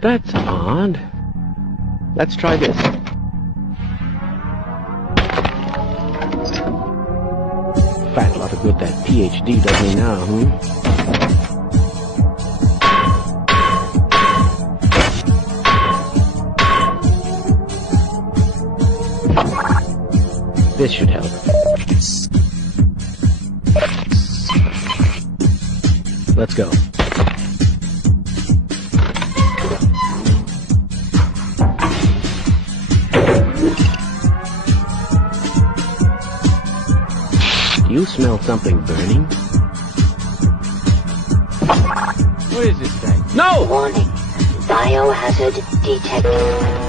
That's odd. Let's try this. Fat lot of good that PhD does me now, This should help. Let's go. Do you smell something burning? What is this thing? No! Warning. Biohazard detected.